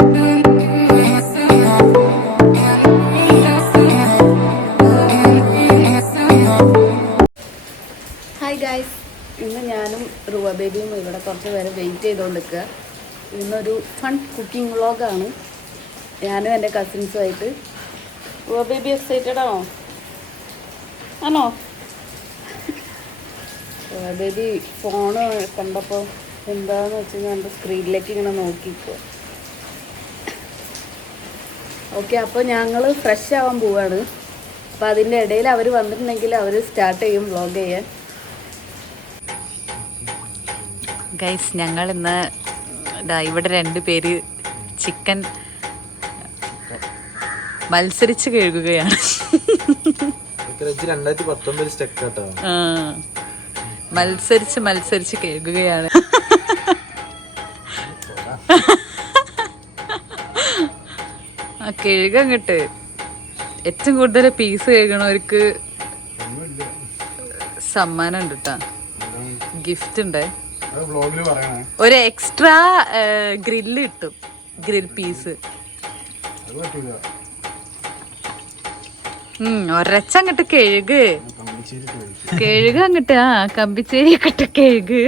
Hi guys, ഇന്ന് ഞാനും റുവ ബേബിയും ഇവിടെ കുറച്ച് പേരെ വെയിറ്റ് ചെയ്തുകൊണ്ടിരിക്കുക. ഇന്നൊരു ഫൺ കുക്കിംഗ് വ്ളോഗാണ്. ഞാനും എൻ്റെ കസിൻസുമായിട്ട്. റുവ ബേബി എക്സൈറ്റഡ് ആണോ? ആണോ? റുവ ബേബി ഫോണ് കണ്ടപ്പോൾ എന്താണെന്ന് വെച്ച് കഴിഞ്ഞാൽ എൻ്റെ സ്ക്രീനിലേക്ക് ഇങ്ങനെ നോക്കിക്കോ. ഓക്കെ, അപ്പോൾ ഞങ്ങൾ ഫ്രഷ് ആവാൻ പോവുകയാണ്. അപ്പോൾ അതിൻ്റെ ഇടയിൽ അവർ വന്നിട്ടുണ്ടെങ്കിൽ അവർ സ്റ്റാർട്ട് ചെയ്യും വ്ളോഗ് ചെയ്യാൻ. ഗൈസ്, ഞങ്ങൾ ഇന്ന് ഇവിടെ 2 പേര് ചിക്കൻ മത്സരിച്ച് കഴുകുകയാണ്. മത്സരിച്ച് കഴുകുകയാണ്. കഴുകാൻ കിട്ട് ഏറ്റവും കൂടുതൽ പീസ് കഴുകണവർക്ക് സമ്മാനം ഉണ്ട് കേട്ടാ, ഗിഫ്റ്റ് ഉണ്ട്. ഒരു എക്സ്ട്രാ ഗ്രില്ല് കിട്ടും, ഗ്രിൽ പീസ്. ഒരച്ചങ്ങട്ട് കഴുക് അങ്ങട്ട്. കമ്പിച്ചേരി ഒക്കെ ഇട്ട് കഴുക്.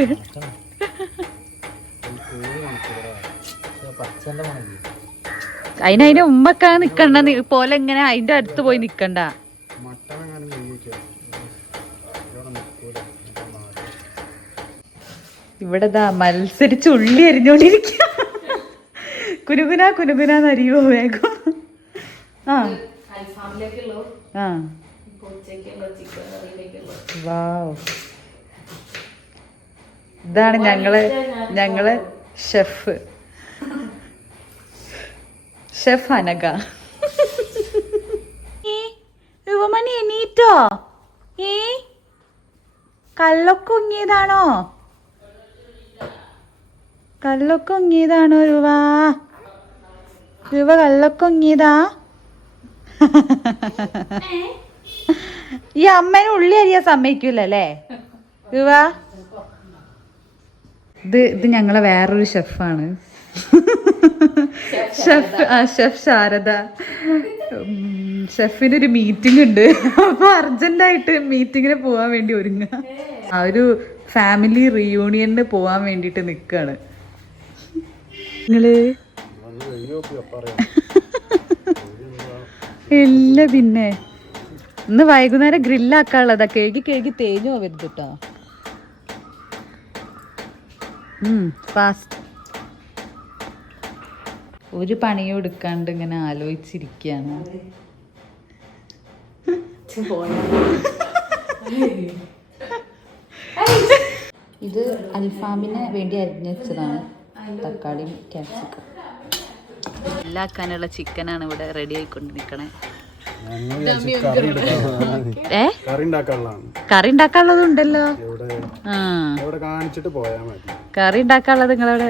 അതിന്റെ ഉമ്മക്കാ നിക്കണ്ട പോലെ ഇങ്ങനെ അതിന്റെ അടുത്ത് പോയി നിക്കണ്ട. ഇവിടെ മത്സരിച്ച് ഉള്ളി അരിഞ്ഞോണ്ടിരിക്ക. കുനുകുനാന്നറിയോ വേഗം. ഇതാണ് ഞങ്ങള് ഷെഫ് അനക. യുവമണി എണീറ്റോ? കള്ളൊക്കെ ഉങ്ങിയതാണോ രൂപ? കള്ളൊക്കെ ഉങ്ങിയതാ? ഈ അമ്മേനെ ഉള്ളി അരിയാൻ സമ്മതിക്കൂലല്ലേ രൂപ? ഇത് ഞങ്ങളെ വേറൊരു ഷെഫാണ്, ഷെഫ് ശാരദ. ഷെഫിന് ഒരു മീറ്റിംഗ് ഉണ്ട്, അപ്പൊ അർജന്റായിട്ട് മീറ്റിങ്ങിന് പോവാൻ വേണ്ടി ഒരുങ്ങുക. ഒരു ഫാമിലി റീയൂണിയന് പോവാൻ വേണ്ടിട്ട് നിക്കാണ്. ഇല്ല പിന്നെ ഇന്ന് വൈകുന്നേരം ഗ്രില്ലാക്കാനുള്ളതാ. കേക്ക് തേഞ്ഞു പോവരുത് കേട്ടോ. ഫാസ്റ്റ് ഒരു പണിയും എടുക്കാണ്ട് ഇങ്ങനെ ആലോചിച്ചിരിക്കുകയാണ്. ഇത് അൽഫാമിന് വേണ്ടി അരിഞ്ഞു വെച്ചതാണ്, തക്കാളിയും ക്യാപ്സിക്കം. എല്ലാക്കാനുള്ള ചിക്കനാണ് ഇവിടെ റെഡി ആയിക്കൊണ്ട് നിക്കണേ. കറി ഉണ്ടാക്കാനുള്ളത് ഉണ്ടല്ലോ. കറി ഉണ്ടാക്കാനുള്ളത് നിങ്ങളവിടെ.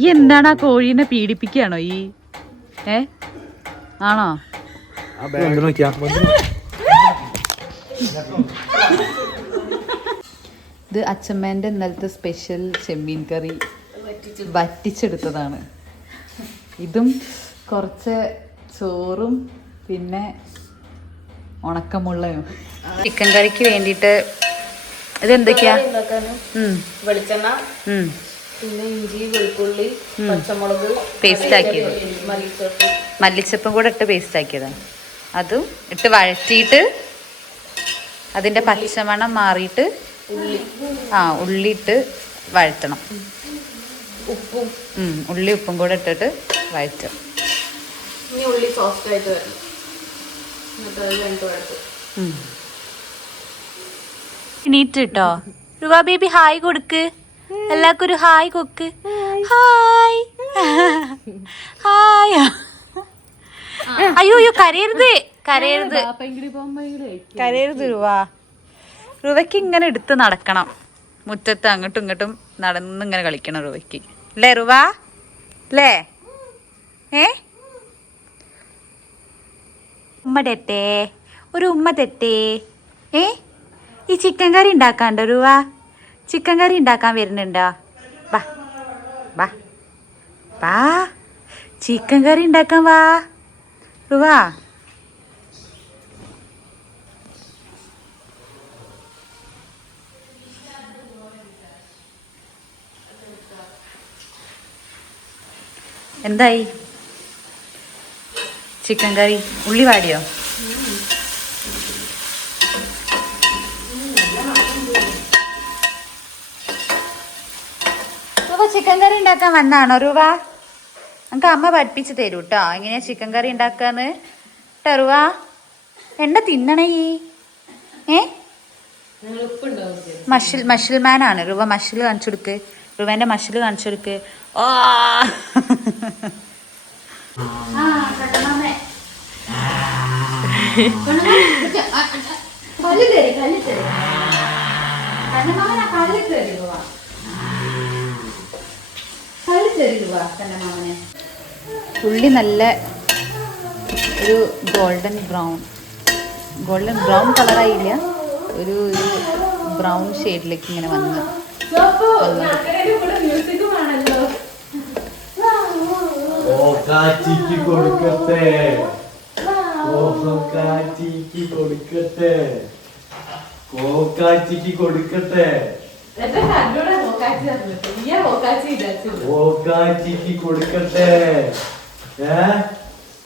ഈ എന്താണ് ആ കോഴീനെ പീഡിപ്പിക്കുകയാണോ ഈ? ആണോ? ഇത് അച്ഛമ്മേന്റെ ഇന്നലത്തെ സ്പെഷ്യൽ ചെമ്മീൻ കറി വറ്റിച്ചെടുത്തതാണ്. ഇതും കുറച്ച് ചോറും പിന്നെ ഉണക്കമുള്ളയും. ചിക്കൻ കറിക്ക് വേണ്ടിയിട്ട് ഇതെന്തൊക്കെയാ? വെളിച്ചെണ്ണ, പിന്നെ ഇഞ്ചി, വെളുത്തുള്ളി, പച്ചമുളക് പേസ്റ്റ് ആക്കിയത്, മല്ലിച്ചപ്പും കൂടെ ഇട്ട് പേസ്റ്റ് ആക്കിയതാണ്. അതും ഇട്ട് വഴറ്റിയിട്ട് അതിൻ്റെ പച്ചമണം മാറിയിട്ട് ഉള്ളി ഇട്ട് വഴറ്റണം. ഉള്ളി ഉപ്പും കൂടെ ഇട്ടിട്ട് വഴറ്റും. ഉള്ളി സോഫ്റ്റ് ആയിട്ട് വരണം. നീറ്റ് കിട്ടോ? റുവ ബേബി ഹായ് കൊടുക്ക്, എല്ലാവർക്കും ഒരു ഹായ് കൊക്ക്. Hi hi. അയ്യോ കരയരുത് റുവ. റുവയ്ക്ക് ഇങ്ങനെ എടുത്ത് നടക്കണം, മുറ്റത്ത് അങ്ങോട്ടും ഇങ്ങോട്ടും നടന്നിങ്ങനെ കളിക്കണം റുവയ്ക്ക്. അല്ലേ റുവ? അല്ലേ? ഉമ്മ തെറ്റേ, ഒരു ഉമ്മ തെറ്റേ. ഈ ചിക്കൻ കറി ഉണ്ടാക്കാണ്ടോ റുവ? ചിക്കൻ കറി ഉണ്ടാക്കാൻ വരുന്നുണ്ടോ? വാ വാ വാ. ചിക്കൻ കറി ഉണ്ടാക്കാൻ വാ റുവാ. എന്തായി ചിക്കൻ കറി? ഉള്ളി വാടിയോ? റുവ ചിക്കൻ കറി ഉണ്ടാക്കാൻ വന്നാണോ റുവ? നമുക്ക് അമ്മ പഠിപ്പിച്ച് തരൂ കേട്ടോ എങ്ങനെയാ ചിക്കൻ കറി ഉണ്ടാക്കാന്ന് കേട്ടോ റുവ. എന്താ തിന്നണേ മഷിൽമാനാണ് റുവ. മഷിൽ കാണിച്ചു കൊടുക്ക്. റുവേന്റെ മഷിൽ കാണിച്ചു കൊടുക്ക്. ഓ ഉള്ളി നല്ല ഒരു ഗോൾഡൻ ബ്രൗൺ കളറായില്ല, ഒരു ബ്രൗൺ ഷെയ്ഡിലേക്ക് ഇങ്ങനെ വന്ന് കൊടുക്കട്ടെ.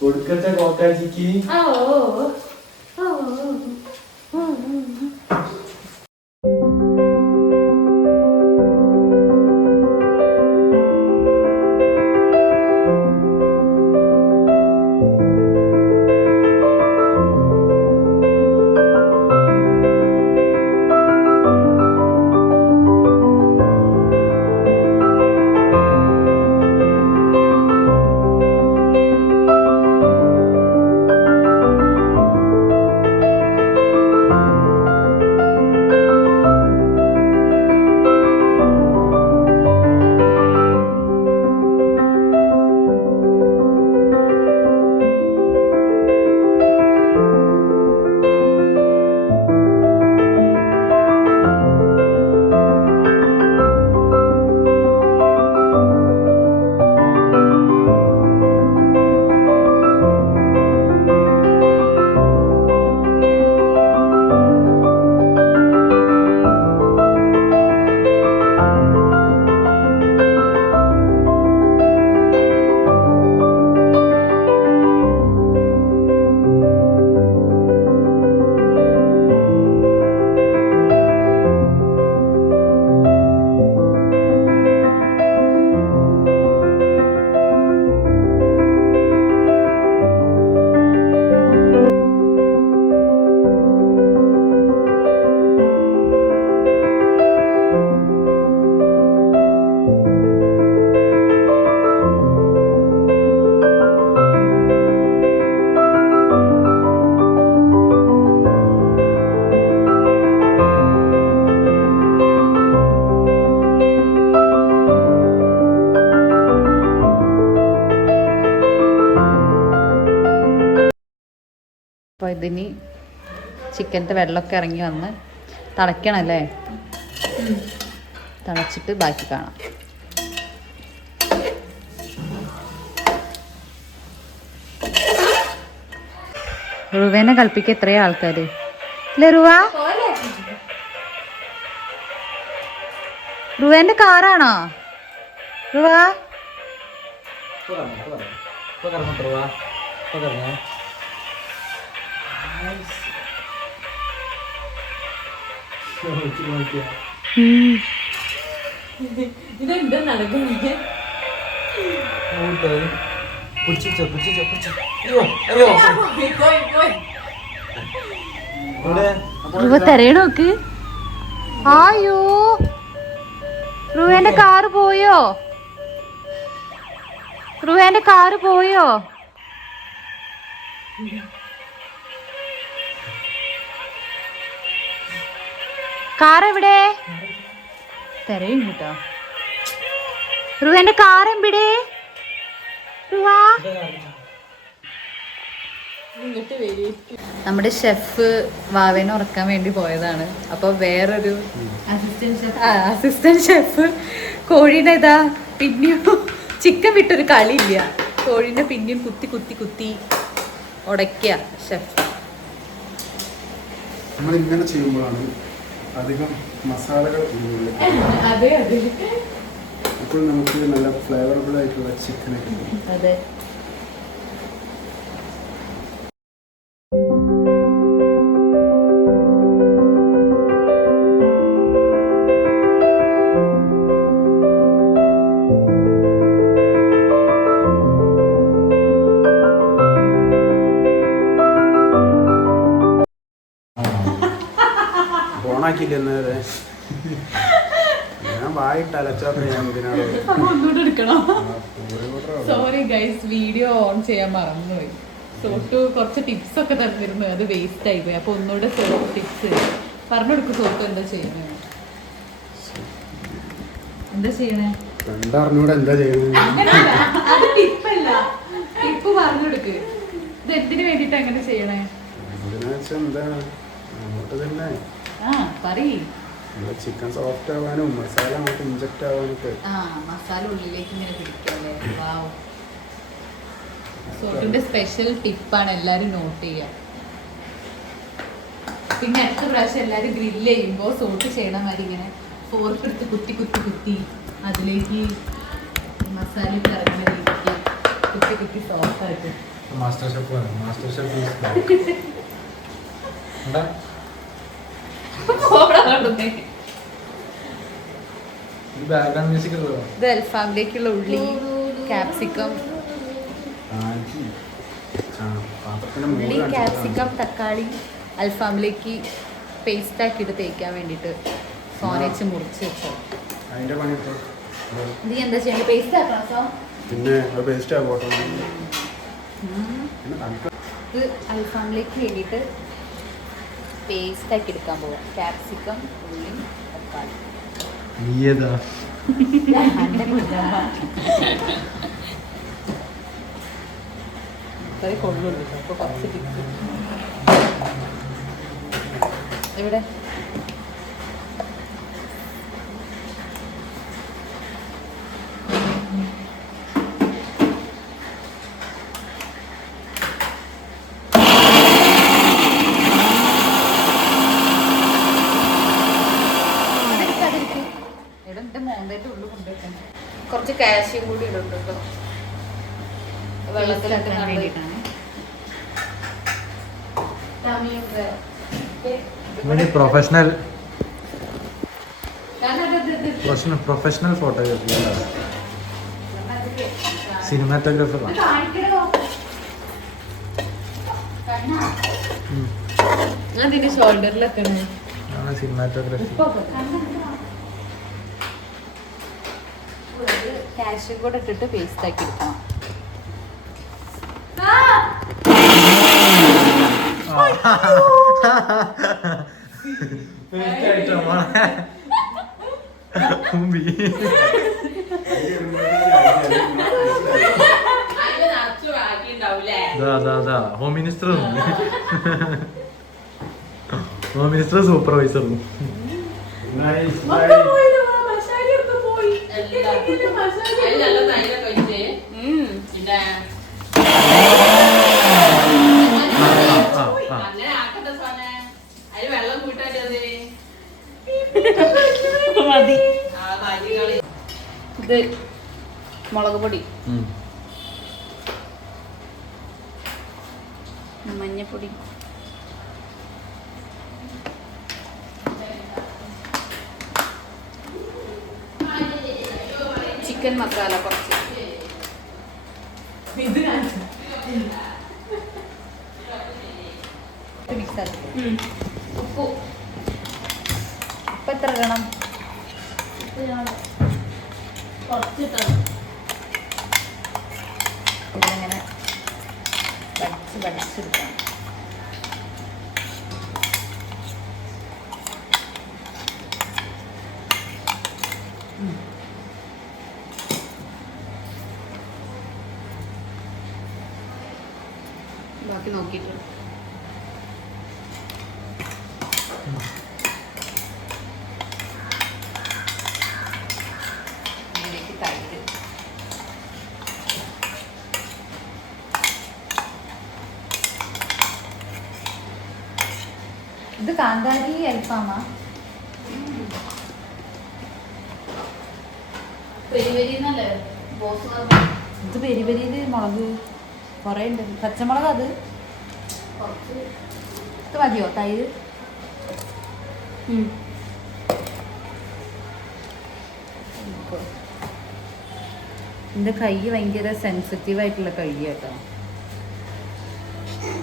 കൊടുക്കട്ടെ കോക്കാച്ചിക്ക്. അപ്പോൾ ഇതിന് ചിക്കൻ്റെ വെള്ളമൊക്കെ ഇറങ്ങി വന്ന് തിളയ്ക്കണമല്ലേ? തിളച്ചിട്ട് ബാക്കി കാണാം. റുവേനെ കളിപ്പിക്കുക എത്രയോ ആൾക്കാർ അല്ലേ റുവ? റുവേന്റെ കാറാണോ റുവ? ഇതെന്താ നടക്കുന്നത്? റുവ തെരയണോക്ക്. ആയോ റുവേന്റെ കാറ് പോയോ? റുവേന്റെ കാറ് പോയോ? കാറെവിടെ? തെരയും കേട്ടോ. റുവേന്റെ കാറെവിടെ? റുവാ, നമ്മുടെ ഷെഫ് വാവേനെ ഉറക്കാൻ വേണ്ടി പോയതാണ്. അപ്പൊ വേറൊരു അസിസ്റ്റന്റ് ഷെഫ് കോഴീനെ ഇതാ പിന്നെയോ ചിക്കൻ വിട്ടൊരു കളിയില്ല. കോഴിനെ പിന്നെയും കുത്തി കുത്തി കുത്തി ഉടയ്ക്കുക ഷെഫ്. നമ്മളിങ്ങനെ ചെയ്യുമ്പോഴാണ് അധികം മസാലകൾ ഉള്ളിലേക്ക് അതെ അതെ അപ്പോൾ നമുക്ക് നല്ല ഫ്ലേവറബിൾ ആയിട്ടുള്ള ചിക്കൻ കിട്ടും. അതെ. ഓണാക്കിയില്ല എന്നേരെ ഞാൻ വായിട്ട് അലച്ചാത്ത ഞാൻ ഇതിനാണ് ഒന്നുകൂടെ എടുക്കണം. സോറി ഗൈസ്, വീഡിയോ ഓൺ ചെയ്യാൻ മറന്നുപോയി. സോട്ടു കുറച്ച് ടിപ്സ് ഒക്കെ തന്നിരുന്നു, അത് വേസ്റ്റ് ആയി പോയി. അപ്പൊ ഒന്നുകൂടെ സോട്ട് ടിപ്സ് പറഞ്ഞു കൊടുക്കും. സോട്ടു എന്താ ചെയ്യണേ? എന്താ ചെയ്യണേ? കണ്ടറിഞ്ഞൂടെ എന്താ ചെയ്യുന്നത്? അങ്ങനെയല്ല, അത് ടിപ്പല്ല. ടിപ്പ് പറഞ്ഞു കൊടുക്ക്. ഇത് എന്തിനു വേണ്ടിട്ടാ അങ്ങനെ ചെയ്യണേ? അതിനാച്ചാ എന്താണ് അങ്ങോട്ട് തന്നെ ആ പറയ്. ചിക്കൻ സോഫ്റ്റ് ആവാനും മസാല അങ്ങോട്ട് ഇഞ്ചക്ട് ആവാനൊക്കെ. ആ മസാല ഉള്ളിലേക്ക് ഇങ്ങനെ പിടിക്കല്ലേ. വാവ്, സോട്ടിന്റെ സ്പെഷ്യൽ ടിപ്പാണ്, എല്ലാരും നോട്ട് ചെയ്യുക. പിന്നെ അടുത്ത പ്രാവശ്യം എല്ലാരും ഗ്രില്ല് ചെയ്യുമ്പോൾ സോട്ട് ചെയ്യണ മാതിരി ഇങ്ങനെ ഫോർക്ക് എടുത്ത് കുത്തി കുത്തി കുത്തി അതിലേക്ക് മസാല ഇട്ട് ഇറങ്ങുന്ന രീതിക്ക് കുത്തി കുത്തി സോഫ്റ്റ് ആയിട്ട്. Master chef master chef background music ഇത് അൽഫാമിലേക്കുള്ള ഉള്ളി, ക്യാപ്സിക്കം, ഉള്ളി ക്യാപ്സിക്കം തക്കാളി അൽഫാമിലേക്ക് പേസ്റ്റ് ആക്കിയിട്ട് തേക്കാൻ വേണ്ടിയിട്ട് സോനേച്ച് മുറിച്ച് വെച്ചത്. അതിന്റെ പണി ഇപ്പോൾ ഇത് എന്താ ചെയ്യേണ്ടത്? പേസ്റ്റ് ആക്കണം സോ. പിന്നെ പേസ്റ്റ് ആകോട്ടെ. പിന്നെ തണുത്ത ഇത് അൽഫാമിലേക്ക് വേണ്ടിയിട്ട് പേസ്റ്റ് ആക്കി എടുക്കാൻ പോവാം. ക്യാപ്സിക്കം, ഉള്ളി, തക്കാളി. നീയതാ കൊള്ളുള്ളൂ. അപ്പോൾ കുറച്ച് ടിപ്പ് ഇവിടെ കുറച്ച് കാഷ്യം കൂടി ഇടുന്നുണ്ട് കേട്ടോ, വെള്ളത്തിലൊക്കെ വേണ്ടിയിട്ടാണ്. പ്രൊഫഷണൽ പ്രൊഫഷണൽ ഫോട്ടോഗ്രാഫി സിനിമാറ്റോഗ്രാഫർ അതിന്റെ ഷോൾഡറിലൊക്കെ സിനിമാറ്റോഗ്രാഫി. കാഷ്യം കൂടെ ഇട്ടിട്ട് പേസ്റ്റ് ആക്കി എടുക്കണം. Home minister home minister supervisor ഇത് മുളക് പൊടി, മഞ്ഞപ്പൊടി, ചിക്കൻ മസാല കുറച്ച്, മിക്സ് ആക്കി. ഉപ്പ് എത്ര ഇടണം? ഇതിങ്ങനെ പഠിച്ചെടുക്കാം. ബാക്കി നോക്കിയിട്ട് ഇതിലേക്ക് തൈര്, ഇത് കാന്താരി അൽഫാമാ? ഇത് പെരി പെരിയില് മുളക് കുറേ ഉണ്ട്. പച്ചമുളക് അത് ഇത് മതിയോ? തൈര് എൻ്റെ കൈ ഭയങ്കര സെൻസിറ്റീവ് ആയിട്ടുള്ള കൈ കേട്ടോ.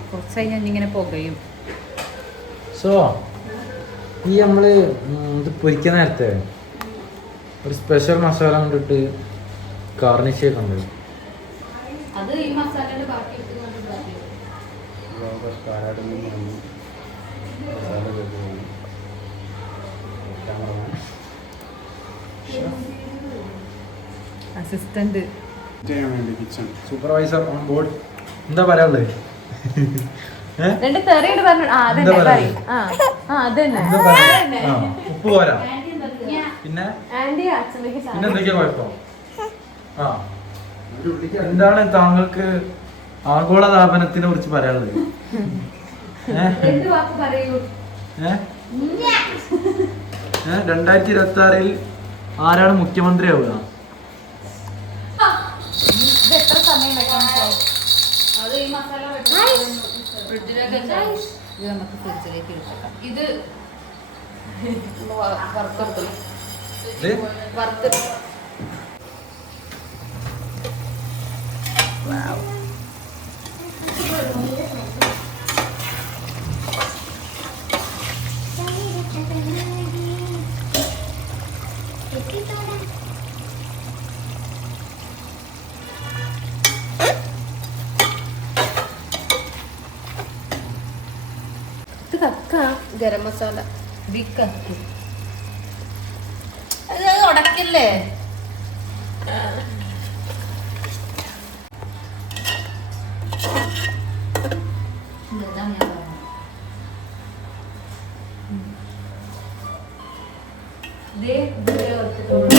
കുറച്ചായി ഞാൻ ഇങ്ങനെ പുകയും. സോ ഈ നമ്മള് ഇത് പൊരിക്കുന്ന നേരത്തെ ഒരു സ്പെഷ്യൽ മസാല കൊണ്ടിട്ട് ഗാർണിഷ് ചെയ്തിട്ടുണ്ട്. അത് ഈ മസാലയുടെ ബാക്കി അസിസ്റ്റന്റ് ചെയ്യാൻ വേണ്ടി കിച്ചൺ സൂപ്പർവൈസർ ഓൺ ബോർഡ്. എന്താ പറയാനുള്ളത്? രണ്ട് തെറിയിട്ട് പറഞ്ഞു. ആ അതന്നെ പറയും. അതന്നെ ഉപ്പ് പോരാ. പിന്നെ ആന്റി അച്ഛനക്ക് പിന്നെ എന്തൊക്കെയാ കുഴപ്പം? ആ എന്താണ് താങ്കൾക്ക് ആഗോളതാപനത്തിനെ കുറിച്ച് പറയാനുള്ളത്? എന്ത് വാക്ക് പറയൂ? 2026 ആരാണ് മുഖ്യമന്ത്രിയാവുക? ഇത് എത്ര സമയം വെക്കണം? അത് ഈ മസാല ഫ്രിഡ്ജിലേക്ക് ഇത് നമുക്ക് ഫ്രിഡ്ജിലേക്ക് എടുക്കാം. ഇത് വറുത്തെടുത്തു ഇത് വറുത്തെടുത്തു. ഇത് കക്ക ഗരം മസാല ബിക്കത്ത് അത് ഉടക്കില്ലേ? ഇതാണ് ഞാൻ പറഞ്ഞത്. ദേ ഇതിലെ ഓർത്തിട്ടുണ്ട്.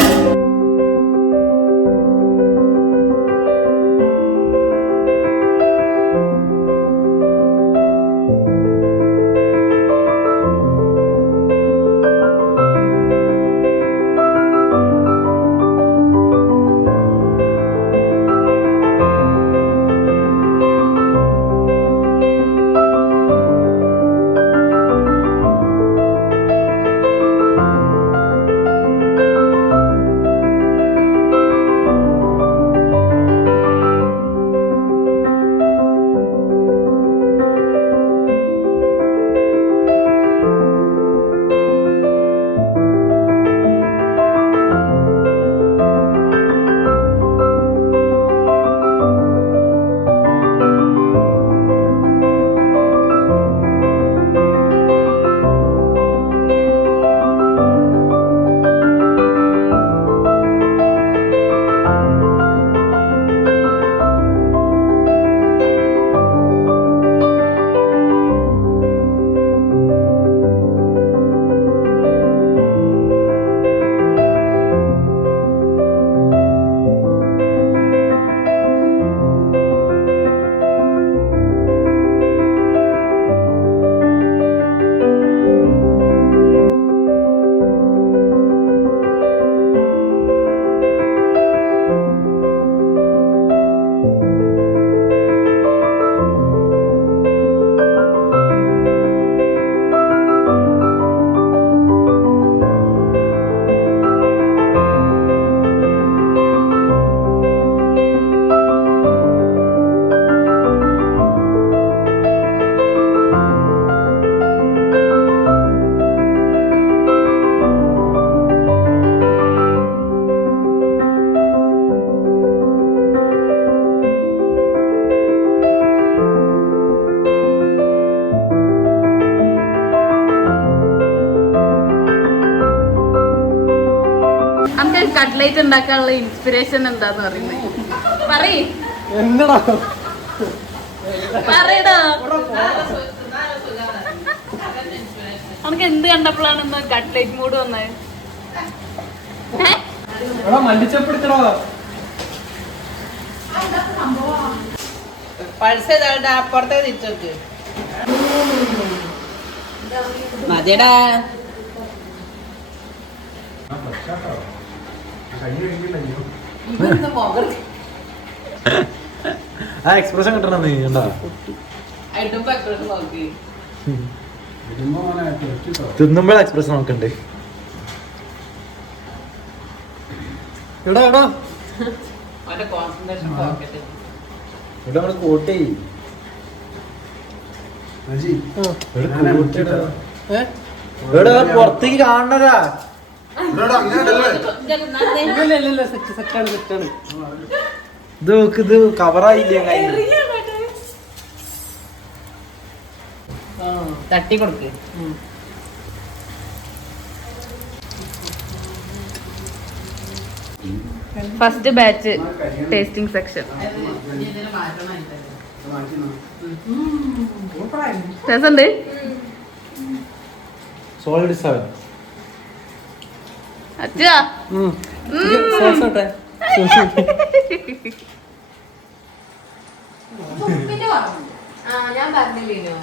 കട്ട്ലേറ്റ് ഉണ്ടാക്കാനുള്ള ഇൻസ്പിറേഷൻ എന്താന്ന് പറയുന്നത് പറയ്. എന്നടാ പറയടാ. നമുക്ക് എന്ത് കണ്ടപ്പോഴാണ് കട്ട്ലേറ്റ് മൂഡ് വന്നത്? മല്ലിച്ചപ്പെടുത്തടാ പൾസ് അപ്പുറത്തെ തിരിച്ചോക്ക്. മതിയടാ. ആ എക്സ്പ്രഷൻ കിട്ടണം നീ കണ്ടാ തിന്നുമ്പോൾ എക്സ്പ്രഷൻ നോക്കണ്ടേ. എടാ എടാ ഇവിടെ നമ്മള് കോട്ട് ചെയ്യും. അജി എടാ പുറത്തേക്ക് കാണണതാ. ഇത് നോക്ക്, ഇത് കവറായില്ലേ കയ്യിൽ. തട്ടി കൊടുക്ക്. First batch tasting section. രസമുണ്ട്. സോളിഡ് 7. അച്ഛാ ഞാൻ പറഞ്ഞില്ലേനോ.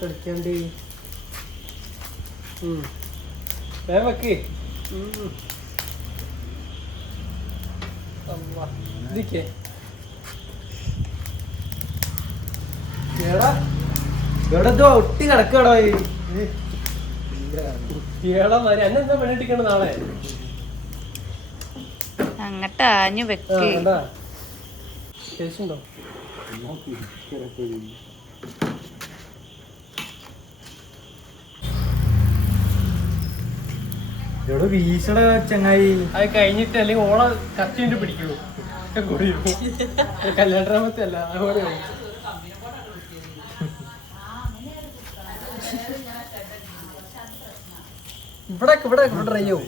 കളിക്കാണ്ട് വെക്കേ ഇതിക്കേ ഇവിടെ ഒട്ടി കിടക്കടോ. കുട്ടികളെ മാതിരി എന്നെന്താ പണിട്ടിക്കണ നാളെ അങ്ങട്ട് ആഞ്ഞു വെക്ക്. കേസുണ്ടോ? ഇവിടെ വീശട ചങ്ങായി. അത് കഴിഞ്ഞിട്ട് അല്ലെങ്കിൽ ഓളെ കത്തിട്ട് പിടിക്കൂ കുടിയോ കല്യാണമത്തെ അല്ല അതുപോലെ ഇവിടെ ഇവിടെ ഇവിടെ റയ്യോ